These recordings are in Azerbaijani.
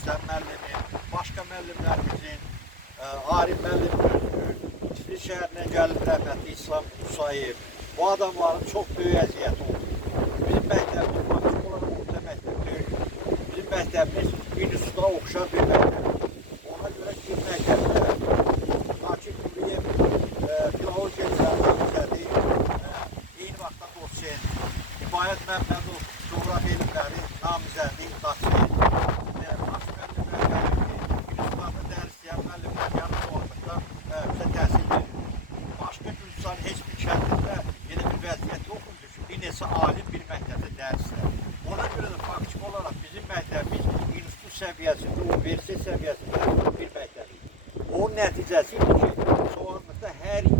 Rüstəm müəllimi, başqa müəllimlərimizin, Arif müəllim Tiflis şəhərindən gəlib rəhmətli İslam Musayev. Bu adamların çox böyük əziyyəti oldu. Bizim məktəbimiz faktik olaraq orta məktəb deyil. Bizim məktəbimiz Yunusda oxşar bir məktəb. Ona görə ki, məktəbdə Akif Quliyev filologiya üzərində eyni vaxtda dosyen, İbayət Məmmədov coğrafiya elmləri namizədi dosyen, başqa müəllimlər gəlir ki, Yunuslarda dərs deyən müəllimlər yarım olarlıqda bizə təhsil verir. Başqa Gürcistanın heç bir kəndində elə bir vəziyyət yoxdur ki, bir neçə alim bir məktəbdə dərslər. Ona görə də faktik olaraq bizim məktəbimiz institut səviyyəsində, universitet səviyyəsində bir məktəbdir. Onun nəticəsi idi ki, soğanlıqda hər il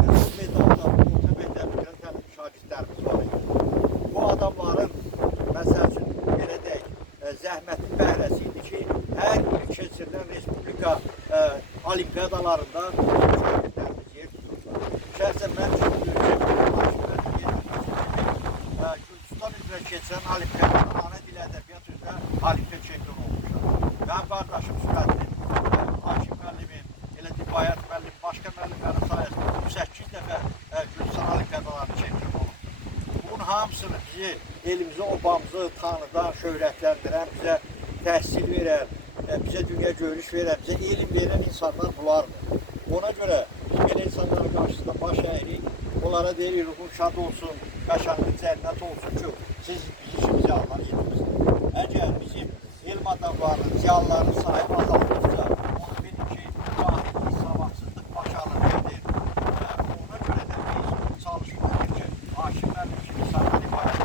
qızıl medalda orta məktəb bitirən şagirdlərimiz var idi. Bu adamların, məsəl üçün, belə deyək, zəhmətin bəhrəsi idi ki, hər il keçirilən respublika olimpiadalarında şagirdlərimiz yer tuturlar. Şəhsən mən Gürcistan üzrə keçən olimpiadada ana dil ədəbiyyat üzrə olimpiya çempionu olmuşlar. Mənim qardaşım Sürətli, Akif müəllimim, elə İbayət müəllim, başqa müəllimlərin sayəsində 8 dəfə Gürcistan olimpiadalarının çempionu olub. Bunun hamısını bizi, elimizi, obamızı tanıdan, şöhrətləndirən, bizə təhsil verən, bizə dünya görüş verən, bizə elm verən insanlar bunlardır. Ona görə biz belə insanların qarşısında baş əyirik, onlara deyirik, ruhun şad olsun, qəşənglik cənnət olsun ki, siz bizim ziyalıları yetirsiniz. Əgər bizim elm adamlarının, ziyalıların sahibi azalmışsa, onu bilin ki, cahillik, savadsızlıq baş alır gedir. Ona görə də biz çalışırıq ki, hakimlərlə ki, insanlar ibarət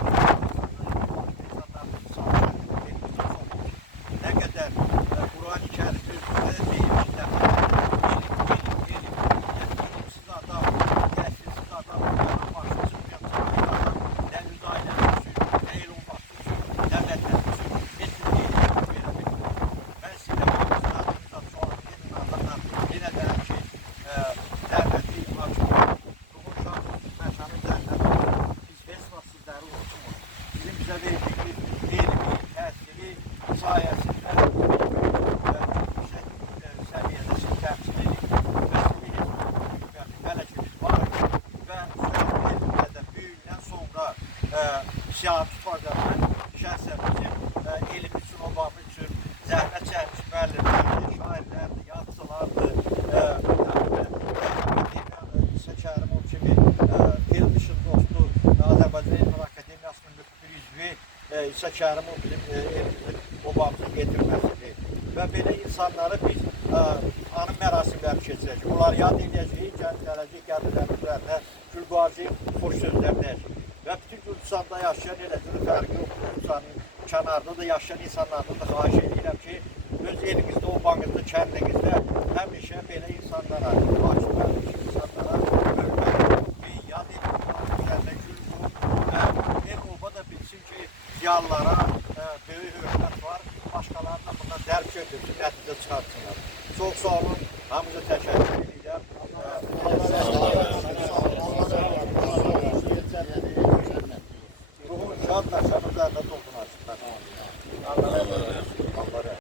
nə qədər Quran-ı Kərimdə üzrə deyir ki, elmsiz adam, təhsilsiz adam, başlı çıxmayan çalışan adam, nə öz ailəsi üçün, nə el olması üçün, nə vətən üçün, heç bir elm verə bilmir. Mən sizə baxmışlarınızdan sonra gedin adamlar, yenə deyəm ki, dərvətli imajlar, ruhun şad olsun, məşanın cənnət olsun, biz heç vaxt sizləri unutmur. Bizim bizə verdiyimiz elmi, təhsili sayəsində yüksək səviyyədə siz təmsil edirik və sizin hələ ki biz varıq və sürətli elmlərdə büyüyündən sonra siyahı tutacaq. Mən şəxsən bizim elm üçün, obamı üçün zəhmət çəkmiş müəllimlərdir, şairlərdir, yazıçılardır, İsa Kərimov kimi elm işin dostu, Azərbaycan Elmlər Akademiyasının müxbir üzvü İsa Kərimov bizim elimizin obamızın getirməsidir. Və belə insanları biz anı mərasimləri keçirəcək. Bunları yad edəcəyik, gələcək qədrlərlə Gülqazıyıq, xoş sözlər deyəcək. Və bütün Gürcistanda yaşayan elə cürü fərqi yox, Gürcistanın kənarda da yaşayan insanlardan da xahiş edirəm ki, öz elinizdə, obanızda, kəndinizdə həmişə belə insanlara, hakimlərlik insanlara hörmət yad edin, üzərində gül qoyun və el oba da bilsin ki, ziyalılara böyük hörmət var, başqalarına bundan dərk götürsün, nəticə çıxartsınlar. Çox sağ olun, hamıza təşəkkür edirəm. Ruhun şad məşənin üzərində toxunasınlar.